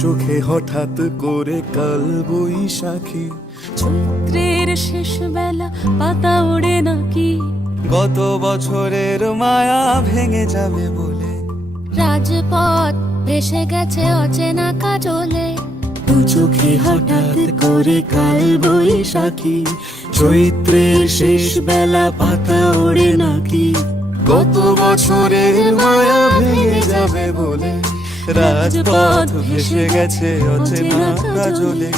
চোখে হঠাৎ করে কাল বৈশাখী, চৈত্রের শেষ বেলা পাতা ওড়ে নাকি, গত বছরের মায়া ভেঙে যাবে বলে, রাজপথ ভেসে গেছে অচেনা কাজলে। দু চোখে হঠাৎ করে কাল বৈশাখী, চৈত্রের শেষ বেলা পাতা ওড়ে নাকি, গত বছরের মায়া ভেঙে যাবে বলে, রাজপথ ভেসে গেছে অচেনা কাজলে।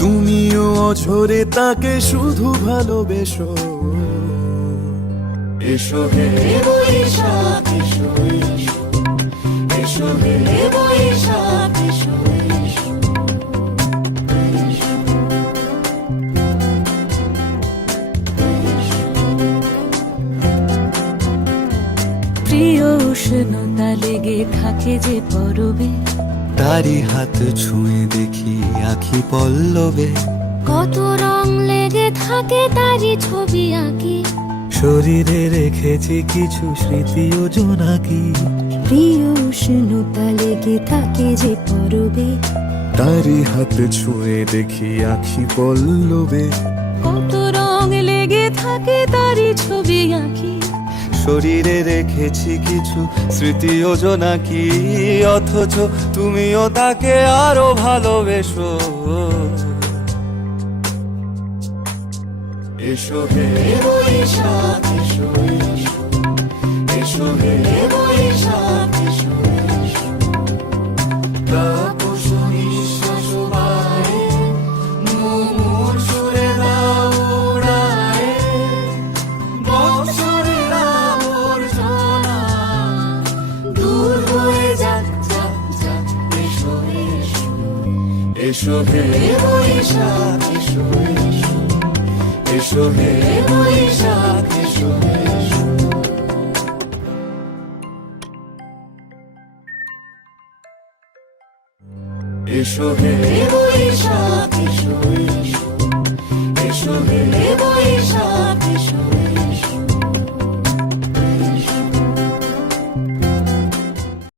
তুমিও অঝরে তাকে শুধু ভালোবেসো, এসো হে বৈশাখ এসো এসো, এসো হে বৈশাখ এসো এসো। প্রিয় উষ্ণতা লেগে থাকে যে পরবে, তারি হাত ছুঁয়ে দেখি আখি পল্লবে, কত রং লেগে থাকে তারই ছবি আঁকি। শরীরে রেখেছি কিছু স্মৃতি ও জোনাকি, প্রিয় উষ্ণতা লেগে থাকে যে পরবে, তারি হাত ছুঁয়ে দেখি আখি পল্লবে, কত রং লেগে থাকে তারই ছবি আঁকি। শরীরে রেখেছি কিছু স্মৃতি ও জোনাকি, অথচ তুমিও তাকে আরো ভালোবেসো, এসো হে বৈশাখ এসো এসো, এসো হে বৈশাখ এসো এসো। তাপস নিঃশ্বাস বায়ে, মুমুর সুরে দাও উড়ায়ে, বৎসরের আবর্জনা দূর হয়ে যাক যাক যাক, এসো এসো, এসো হে বৈশাখ এসো এসো, এসো হে বৈশাখ এসো এসো। এসো হে বৈশাখ এসো এসো, এসো হে